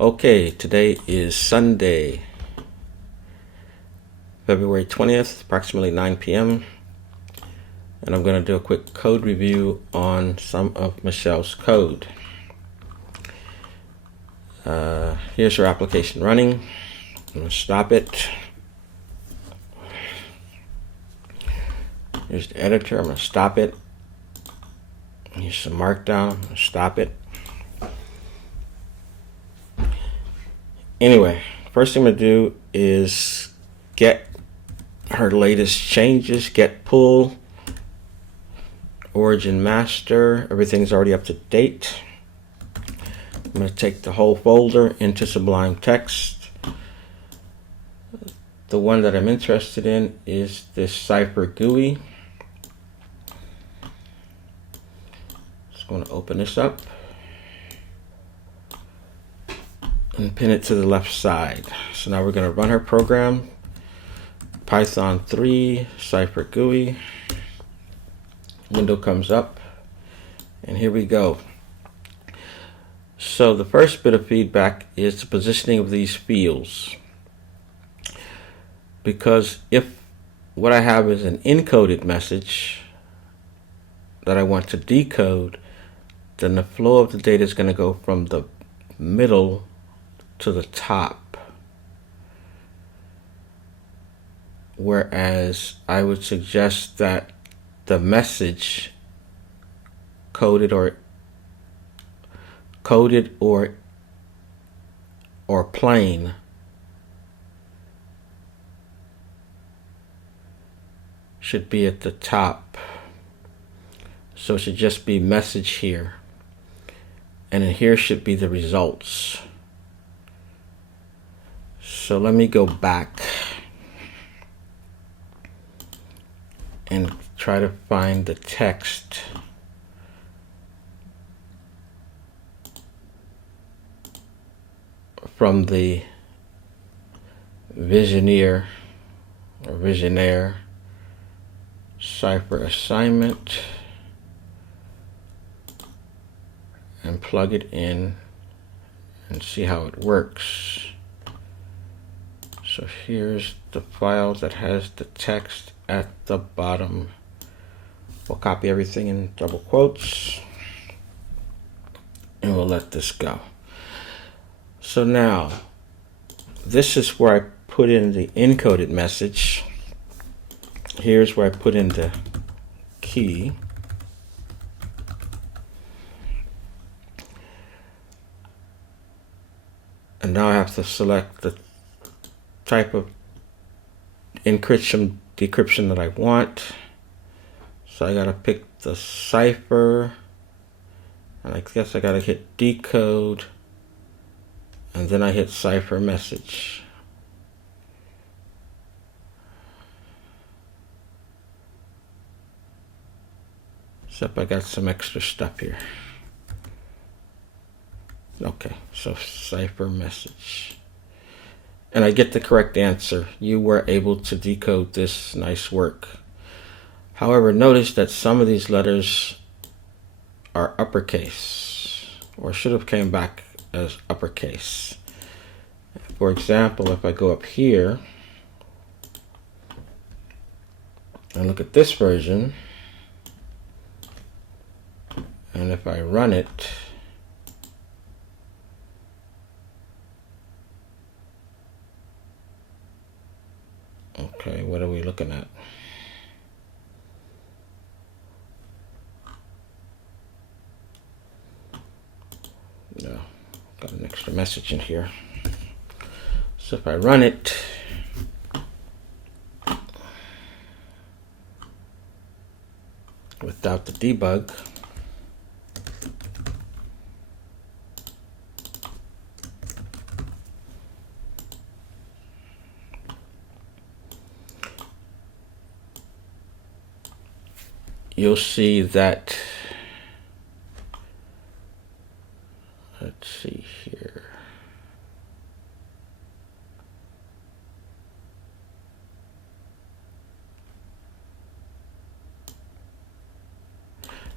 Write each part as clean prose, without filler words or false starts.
Okay, today is Sunday, February 20th, approximately 9 p.m. And I'm going to do a quick code review on some of Michelle's code. Here's her application running. I'm going to stop it. Here's the editor. I'm going to stop it. Here's some markdown. I'm going to stop it. Anyway, first thing I'm going to do is get her latest changes, get pull, origin master. Everything's already up to date. I'm going to take the whole folder into Sublime Text. The one that I'm interested in is this Cypher GUI. Just going to open this up and pin it to the left side. So now we're going to run our program. Python 3, Cypher GUI. Window comes up, and here we go. So the first bit of feedback is the positioning of these fields. Because if what I have is an encoded message that I want to decode, then the flow of the data is going to go from the middle to the top. Whereas I would suggest that the message coded or plain should be at the top. So it should just be message here, and in here should be the results. So let me go back and try to find the text from the Visioneer or Visionaire Cypher assignment and plug it in and see how it works. So here's the file that has the text at the bottom. We'll copy everything in double quotes and we'll let this go. So now this is where I put in the encoded message. Here's where I put in the key. And now I have to select the type of encryption decryption that I want. So I gotta pick the cipher, and I guess I gotta hit decode, and then I hit cipher message. Except I got some extra stuff here. Okay, so cipher message. And I get the correct answer. You were able to decode this. Nice work. However, notice that some of these letters are uppercase, or should have came back as uppercase. For example, if I go up here and look at this version, and if I run it, okay, what are we looking at? No, got an extra message in here. So if I run it, without the debug, you'll see that, let's see here.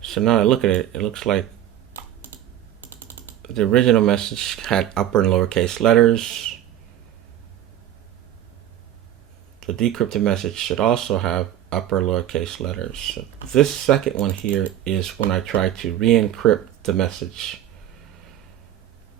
So now I look at it, it looks like the original message had upper and lowercase letters. The decrypted message should also have upper lowercase letters. So this second one here is when I try to re-encrypt the message.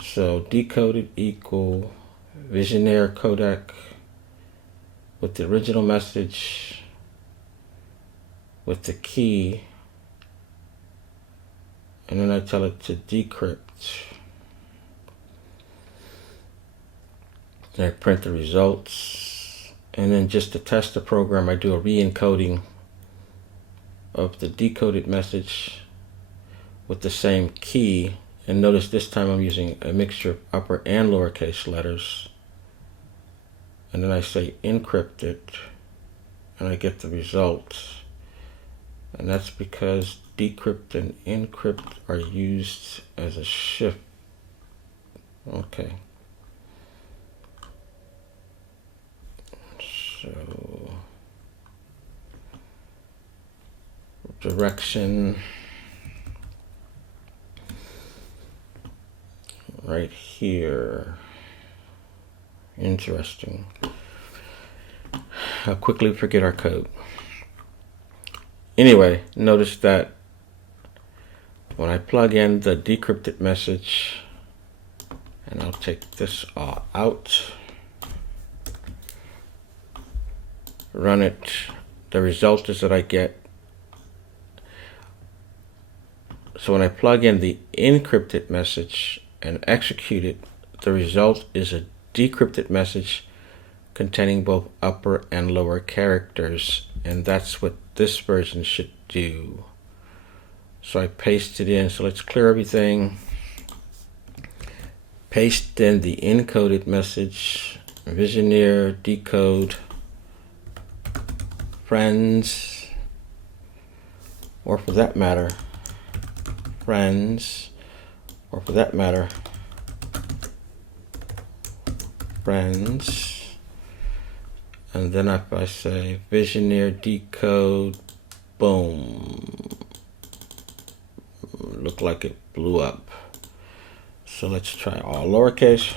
So decoded equal Visionaire codec with the original message with the key, and then I tell it to decrypt. And I print the results, and then just to test the program I do a re-encoding of the decoded message with the same key. And notice this time I'm using a mixture of upper and lowercase letters. And then I say encrypted, and I get the results. And that's because decrypt and encrypt are used as a shift. Okay. So direction right here. Interesting. How quickly we forget our code. Anyway, notice that when I plug in the decrypted message, and I'll take this all out, run it, the result is that I get, so when I plug in the encrypted message and execute it, the result is a decrypted message containing both upper and lower characters, and that's what this version should do. So I paste it in. So let's clear everything. Paste in the encoded message, Visionaire, decode, friends, or for that matter, friends, or for that matter, friends. And then if I say Visionaire, decode, boom, looked like it blew up. So let's try all lowercase,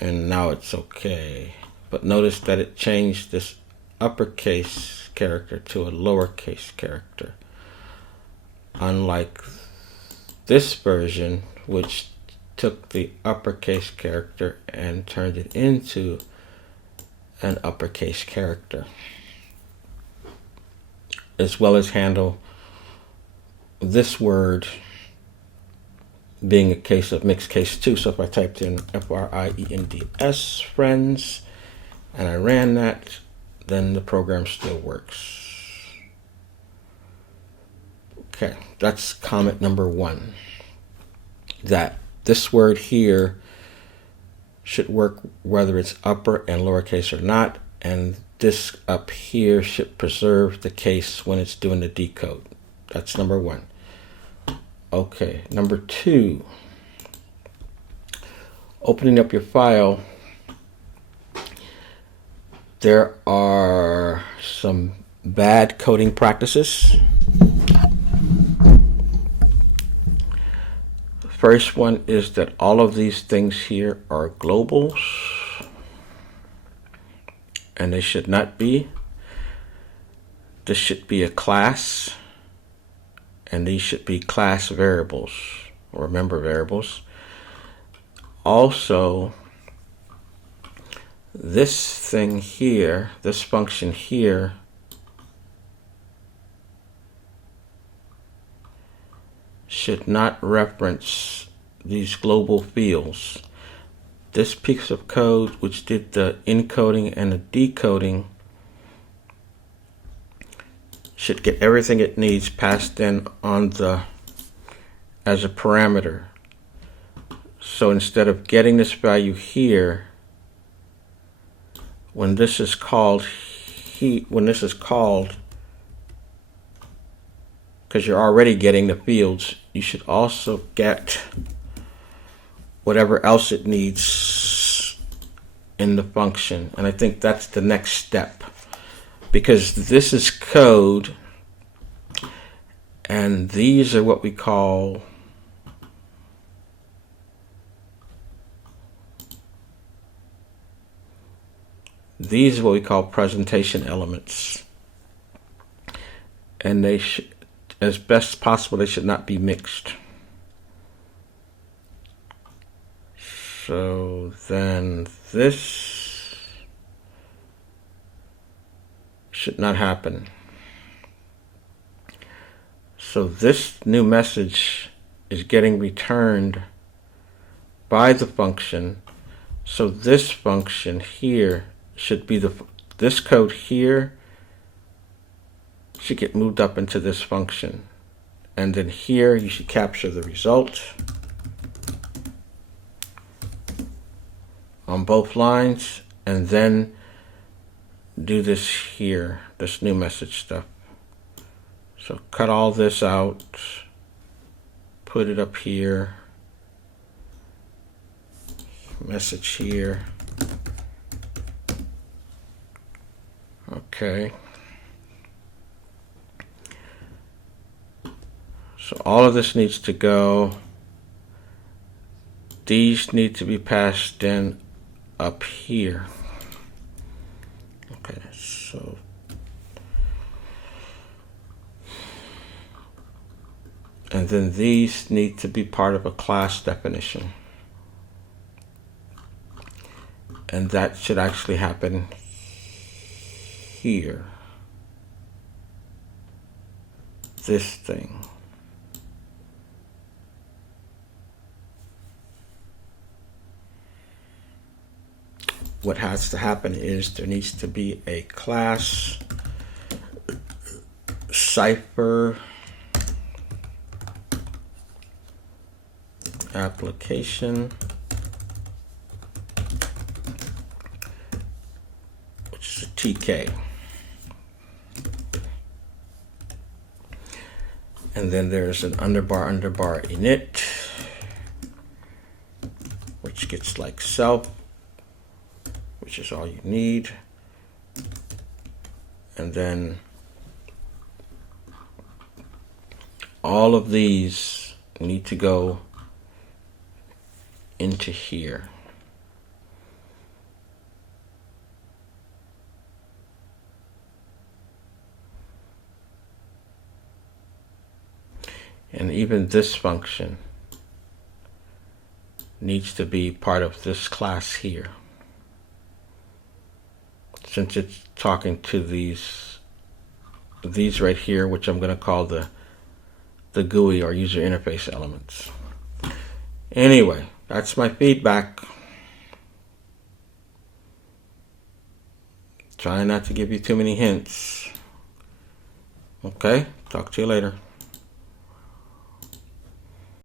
and now it's okay. But notice that it changed this uppercase character to a lowercase character, unlike this version, which took the uppercase character and turned it into an uppercase character, as well as handle this word being a case of mixed case too. So if I typed in friends, friends, and I ran that, then the program still works. Okay, that's comment number one, that this word here should work whether it's upper and lowercase or not, and this up here should preserve the case when it's doing the decode. That's number one. Okay, number two, opening up your file, there are some bad coding practices. First one is that all of these things here are globals, and they should not be. This should be a class, and these should be class variables or member variables. Also, this thing here, this function here, should not reference these global fields. This piece of code, which did the encoding and the decoding, should get everything it needs passed in on the as a parameter. So instead of getting this value here, when this is called, because you're already getting the fields, you should also get whatever else it needs in the function. And I think that's the next step, because this is code, and these are what we call These are what we call presentation elements. And they should, as best as possible, they should not be mixed. So then this should not happen. So this new message is getting returned by the function. So this function here should be this code here should get moved up into this function. And then here you should capture the result on both lines, and then do this here, this new message stuff. So cut all this out, put it up here, message here. Okay. So all of this needs to go. These need to be passed in up here. Okay, so and then these need to be part of a class definition. And that should actually happen here. This thing. What has to happen is there needs to be a class Cypher application, which is a TK. And then there's an underbar init, which gets like self, which is all you need. And then all of these need to go into here. And even this function needs to be part of this class here, since it's talking to these right here, which I'm going to call the GUI or user interface elements. Anyway, that's my feedback. Trying not to give you too many hints. Okay, talk to you later.